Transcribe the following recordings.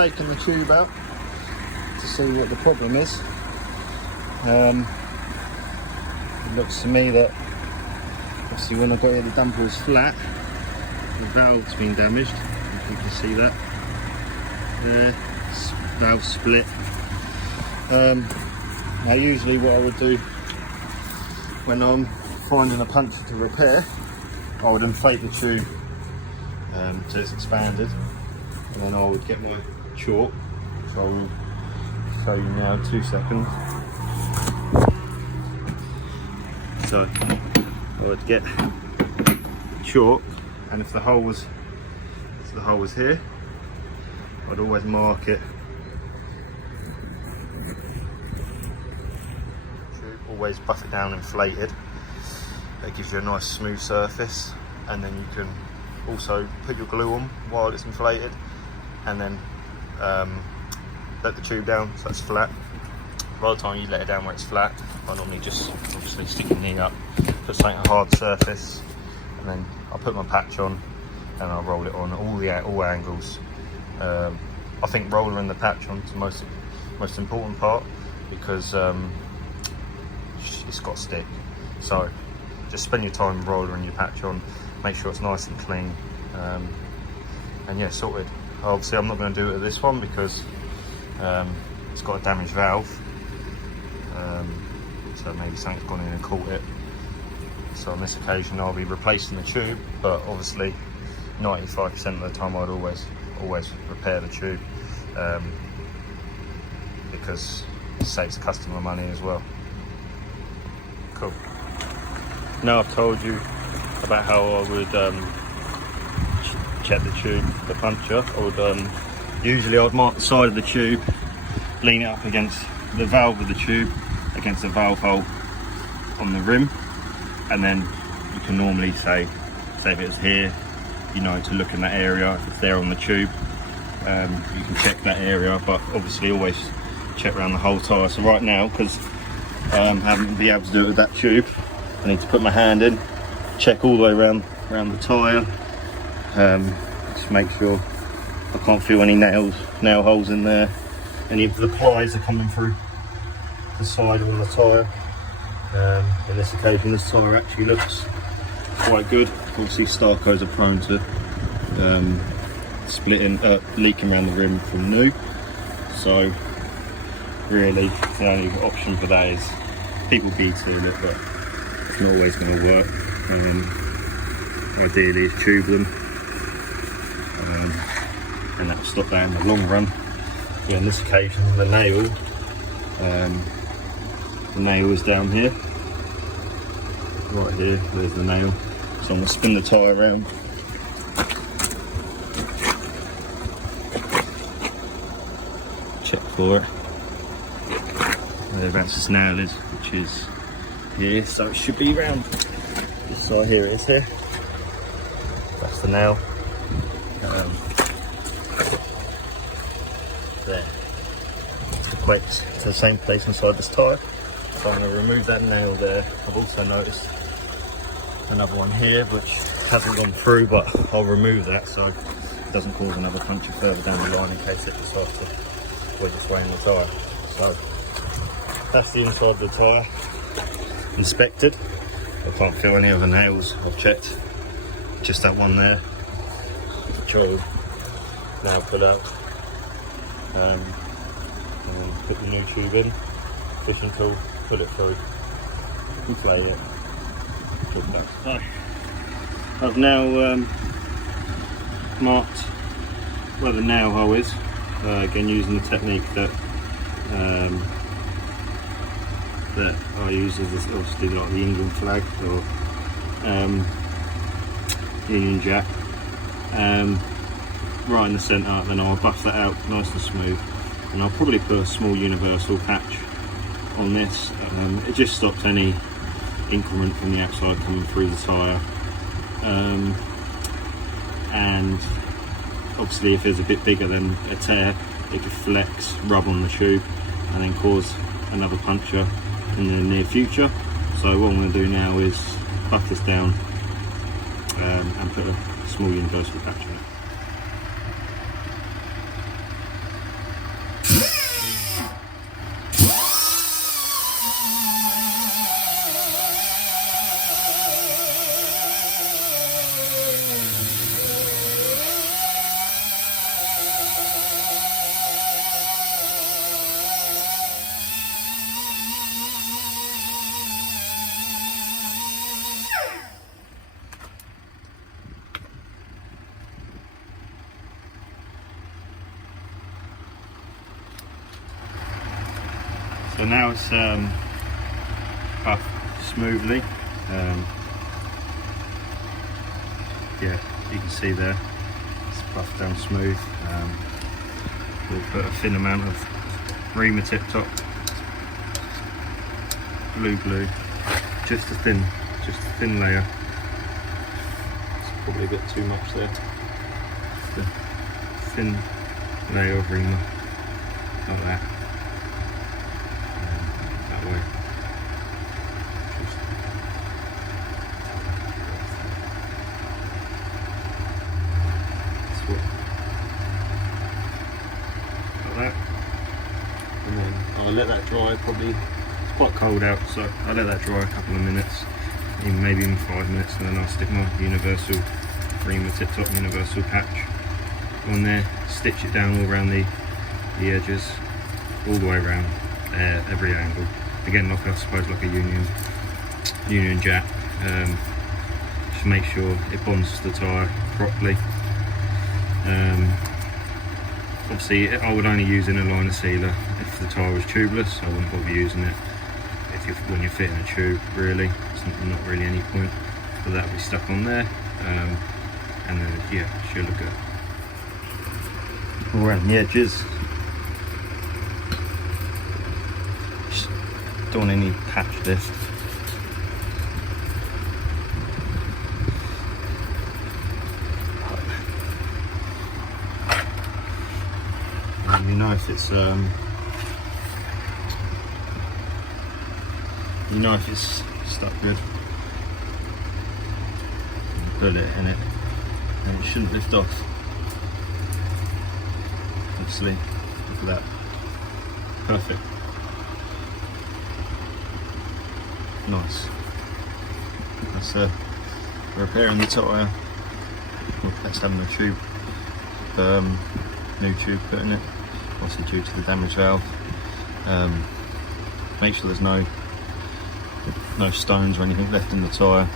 taken the tube out to see what the problem is. It looks to me that obviously when I got here the damper was flat, the valve's been damaged, if you can see that there, valve split. Now usually what I would do when I'm finding a puncture to repair, I would inflate the tube till it's expanded, and then I would get my chalk, so I will show you now, 2 seconds. So I would get chalk, and if the hole was here, I'd always mark it. Always buff it down inflated. That gives you a nice smooth surface, and then you can also put your glue on while it's inflated, and then let the tube down so it's flat. By the time you let it down where it's flat, I normally just obviously stick your knee up, put something a hard surface, and then I'll put my patch on and I'll roll it on all angles. I think rolling the patch on is the most important part, because it's got to stick. So just spend your time rolling your patch on, make sure it's nice and clean, and yeah, sorted. Obviously I'm not going to do it at this one because it's got a damaged valve, so maybe something's gone in and caught it. So on this occasion I'll be replacing the tube, but obviously 95% of the time I'd always repair the tube, because it saves the customer money as well. Cool. Now I've told you about how I would check the tube, the puncture. I would usually I'd mark the side of the tube, lean it up against the valve of the tube, against the valve hole on the rim, and then you can normally say if it's here, you know, to look in that area. If it's there on the tube, you can check that area, but obviously always check around the whole tyre. So right now, because I haven't been able to do it with that tube, I need to put my hand in, check all the way around the tyre, just make sure I can't feel any nail holes in there. Any of the plies are coming through the side of the tyre. In this occasion, this tyre actually looks quite good. Obviously, Starcos are prone to leaking around the rim from new. So really, the only option for that is people bead seal it, but it's not always going to work. Ideally, is tube them, and that will stop that in the long run. Yeah, on this occasion, the nail is down here, right here. There's the nail. So I'm going to spin the tyre around. Check for it. Thereabouts this nail is, which is here, so it should be around this side. Here it is here. That's the nail. There. Equates to the same place inside this tyre. So I'm going to remove that nail there. I've also noticed another one here which hasn't gone through, but I'll remove that so it doesn't cause another puncture further down the line in case it decides to wedge its way in the tyre. So that's the inside of the tyre inspected. I can't feel any other nails. I've checked just that one there, which I will now pull out and then put the new tube in, fishing tool, pull it through, inflate it. I've now marked where the nail hole is, again using the technique that I use as this, obviously like the England flag or Union Jack, right in the centre. Then I'll buff that out nice and smooth, and I'll probably put a small universal patch on this. It just stops any increment from the outside coming through the tyre, and obviously if it's a bit bigger than a tear, it could flex, rub on the tube and then cause another puncture in the near future. So what I'm going to do now is buff this down and put a small universal patch on it. So now it's puffed smoothly. Yeah, you can see there, it's puffed down smooth. We'll put a thin amount of reamer tip top, glue, just a thin layer. It's probably a bit too much there. Just a thin layer of reamer, like that. That way. Like that. And then I'll let that dry. Probably, it's quite cold out, so I'll let that dry a couple of minutes, maybe even 5 minutes, and then I'll stick my universal reamer tip top universal patch on there, stitch it down all around the edges, all the way around, every angle. Again, like I suppose like a union jack. Just make sure it bonds to the tyre properly. Obviously, I would only use in a liner sealer if the tyre was tubeless. I wouldn't bother using it when you're fitting a tube. Really, it's not really any point. But that'll be stuck on there, and then yeah, it should look good. All around the edges. Just don't want any patch lift. You know if it's stuck good. Put it in it, and it shouldn't lift off. Obviously, look at that, perfect, nice. That's repairing the tyre. Well, that's having a tube, new tube put in it. Obviously due to the damaged valve. Make sure there's no stones or anything left in the tyre,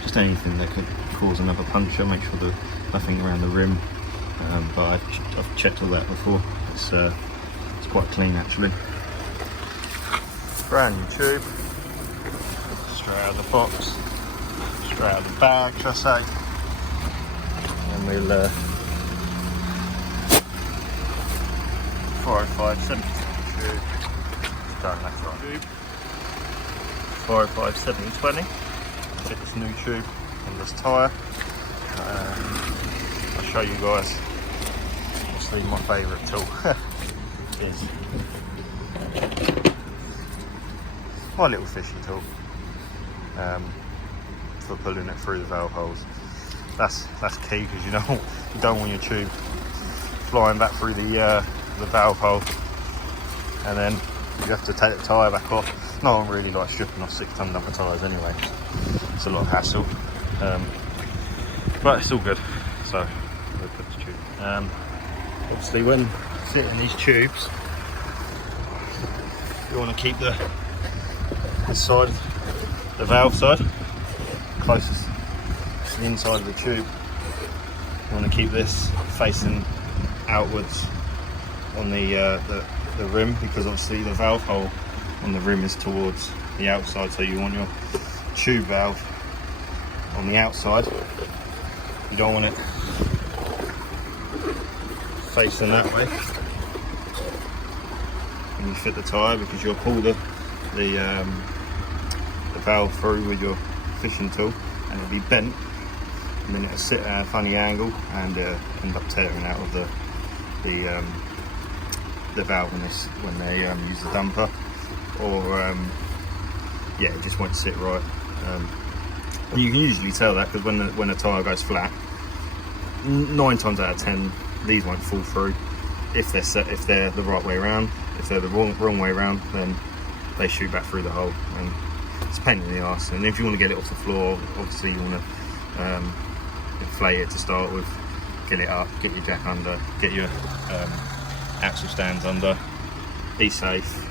just anything that could cause another puncture. Make sure there's nothing around the rim, but I've checked all that before. It's quite clean actually. Brand new tube, straight out of the box, straight out of the bag, should I say. And we'll 405 70 tube, done, that's right. Tube 405 720. Fit this new tube on this tyre. I'll show you guys. Obviously, my favourite tool is my little fishy tool for pulling it through the valve holes. That's key, because you don't want your tube flying back through the valve hole, and then you have to take the tyre back off. No one really likes stripping off 6-ton dumper tyres anyway. It's a lot of hassle, but it's all good. So we'll put the tube. Obviously, when fitting these tubes, you want to keep this side, the valve side, closest to the inside of the tube. You want to keep this facing outwards on the rim, because obviously the valve hole on the rim is towards the outside, so you want your tube valve on the outside. You don't want it facing that way when you fit the tyre, because you'll pull the valve through with your fishing tool, and it'll be bent, and then it'll sit at a funny angle and end up tearing out of the valve when they use the dumper, or yeah, it just won't sit right. You can usually tell that because when the tyre goes flat, 9 times out of 10 these won't fall through if they're the right way around. If they're the wrong way around, then they shoot back through the hole, and it's a pain in the arse. And if you want to get it off the floor, obviously you want to inflate it to start with, get it up, get your jack under, get your axle stands under, be safe.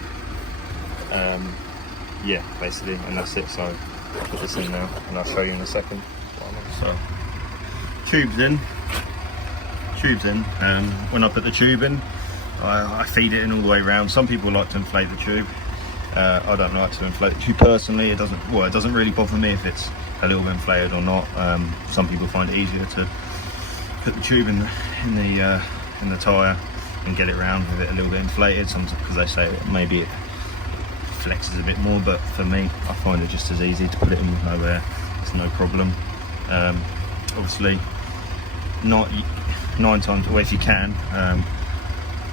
Yeah, basically, and that's it. So I'll put this in now, and I'll show you in a second. So tubes in. When I put the tube in, I feed it in all the way around. Some people like to inflate the tube. I don't like to inflate the tube personally. It doesn't really bother me if it's a little bit inflated or not. Some people find it easier to put the tube in the tyre and get it round with it a little bit inflated, sometimes because they say maybe it flexes a bit more, but for me I find it just as easy to put it in with no air. It's no problem. Obviously not 9 times, or if you can,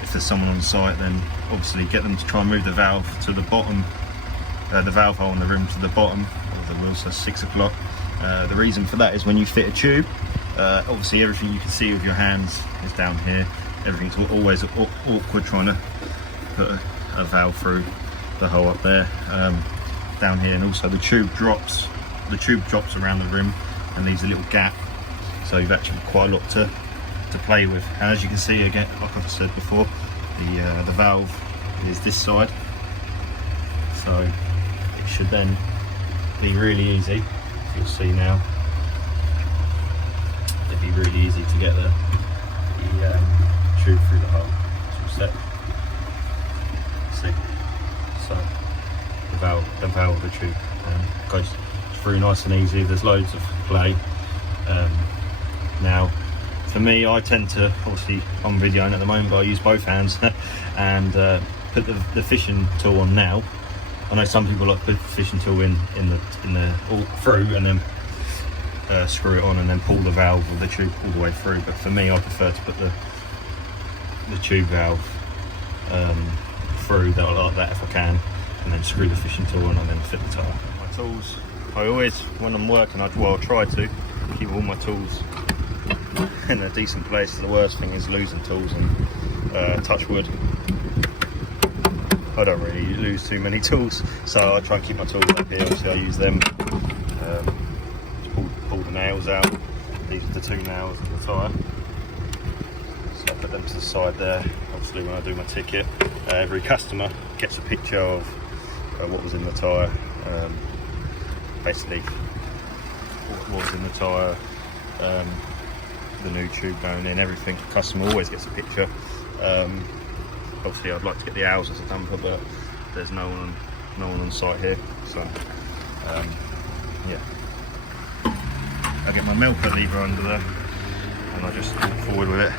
if there's someone on site, then obviously get them to try and move the valve to the bottom, the valve hole in the rim to the bottom of the wheel, so 6 o'clock. The reason for that is when you fit a tube, obviously everything you can see with your hands is down here. Everything's always awkward trying to put a valve through the hole up there, down here, and also the tube drops around the rim and leaves a little gap, so you've actually got quite a lot to play with. And as you can see, again, like I said before, the valve is this side, so it should then be really easy. You'll see now, it'd be really easy to get the tube through the hole. So see, so the valve of the tube goes through nice and easy. There's loads of play. Now for me, I tend to, obviously I'm videoing at the moment, but I use both hands and put the fishing tool on now. I know some people like to put the fishing tool in the all through and then screw it on and then pull the valve of the tube all the way through, but for me I prefer to put the tube valve through like that if I can, and then screw the fishing tool on and then fit the tyre. My tools, I always, when I'm working, I try to keep all my tools in a decent place. The worst thing is losing tools, and touch wood, I don't really lose too many tools, so I try and keep my tools up here. Obviously I use them, pull the nails out. These are the 2 nails of the tyre, so I put them to the side there. Obviously when I do my ticket, every customer gets a picture of what was in the tyre, basically what was in the tyre, the new tube going in, everything. The customer always gets a picture. Obviously I'd like to get the owls as a dumper, but there's no one on site here, so yeah. I get my milker lever under there and I just walk forward with it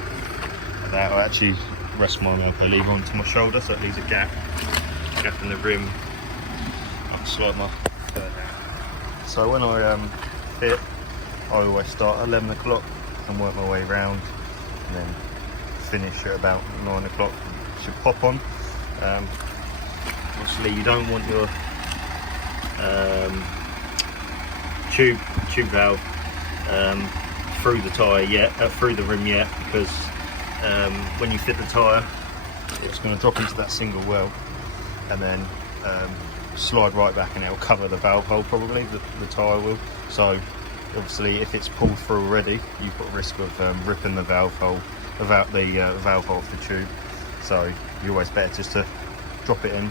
like that. I actually rest my milker lever onto my shoulder, so it leaves a gap in the rim. I can slide my foot down. So when I fit, I always start at 11 o'clock and work my way round, and then finish at about 9 o'clock. Should pop on. Obviously you don't want your tube valve through the tyre yet, through the rim yet, because when you fit the tyre, it's going to drop into that single well and then slide right back, and it'll cover the valve hole, probably the tyre will. So obviously if it's pulled through already, you've got risk of ripping the valve hole, the valve hole of the tube. So you're always better just to drop it in,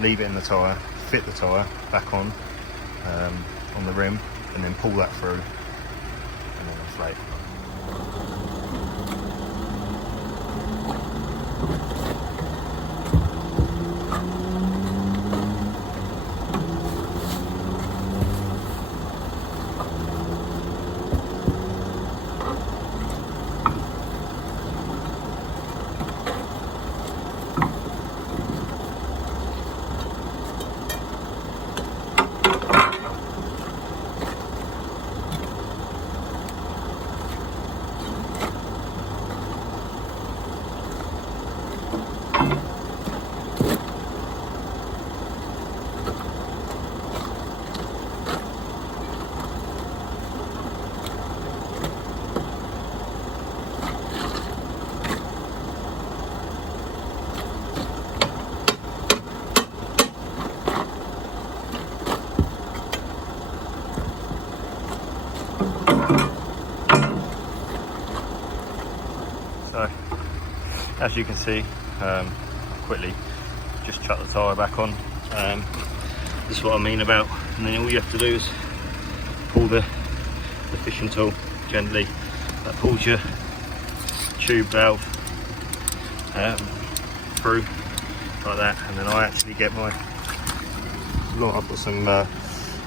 leave it in the tyre, fit the tyre back on the rim, and then pull that through and then inflate. So as you can see, quickly just chuck the tyre back on. This is what I mean about, and then all you have to do is pull the fishing tool gently. That pulls your tube valve through like that, and then I actually get my I've got some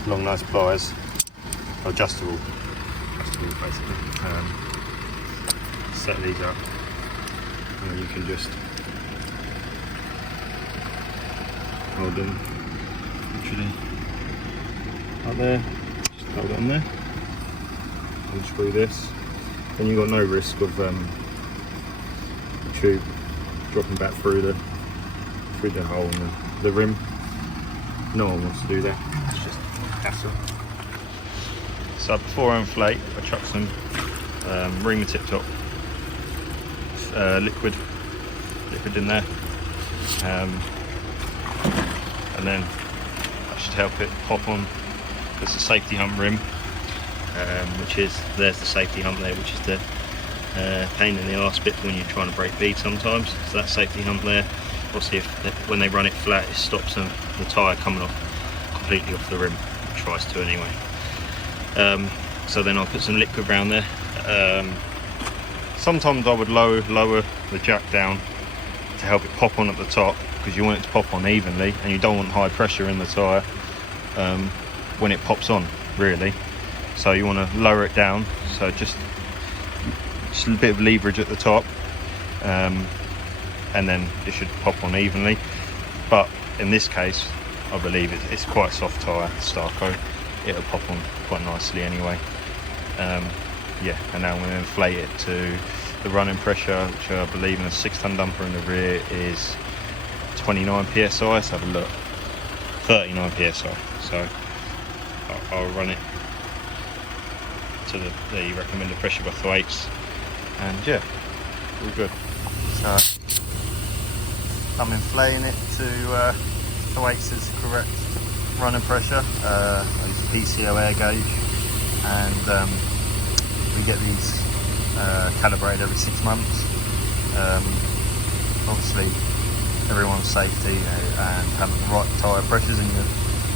long nice pliers, adjustable basically. Set these up, and then you can just hold them literally up there, just hold it on there, unscrew this, then you've got no risk of the tube dropping back through the hole in the rim. No one wants to do that, it's just hassle. So before I inflate, I chuck some ring tip top liquid in there, and then I should help it pop on. There's a safety hump rim, there's the safety hump there, which is the pain in the arse bit when you're trying to break bead sometimes. So that safety hump there, obviously when they run it flat, it stops the tyre coming off completely off the rim. It tries to anyway. So then I'll put some liquid around there. Sometimes I would lower the jack down to help it pop on at the top, because you want it to pop on evenly and you don't want high pressure in the tyre when it pops on, really. So you want to lower it down, so just a bit of leverage at the top, and then it should pop on evenly. But in this case, I believe it's quite a soft tyre, Starco. It'll pop on quite nicely anyway. Yeah, and now I'm going to inflate it to the running pressure, which I believe in a 6-ton dumper in the rear is 29 psi. Let's have a look. 39 psi. So I'll run it to the recommended pressure by 2/8, and yeah, all good. So I'm inflating it to 2/8 is the correct running pressure. I use a PCO air gauge, and we get these calibrated every 6 months. Obviously, everyone's safety and having the right tyre pressures in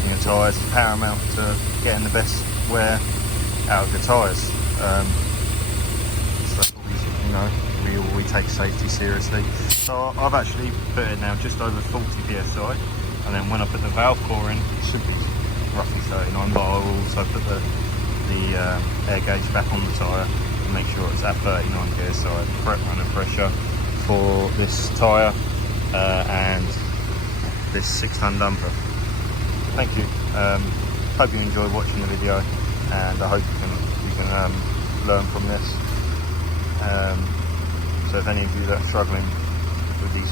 your tyres is paramount to getting the best wear out of your tyres. So that's what we take safety seriously. So I've actually put it now just over 40 psi, and then when I put the valve core in, it should be roughly 39, but I will also put the air gauge back on the tyre to make sure it's at 39 psi, the correct running pressure for this tyre and this 6-ton dumper. Thank you. Hope you enjoyed watching the video, and I hope you can learn from this. So if any of you that are struggling with these,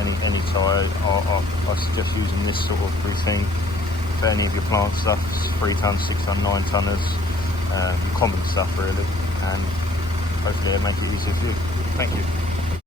any tyre, I suggest using this sort of routine for any of your plant stuff, 3-ton, 6-ton, 9-tonners, common stuff really, and hopefully it'll make it easier for you. Thank you.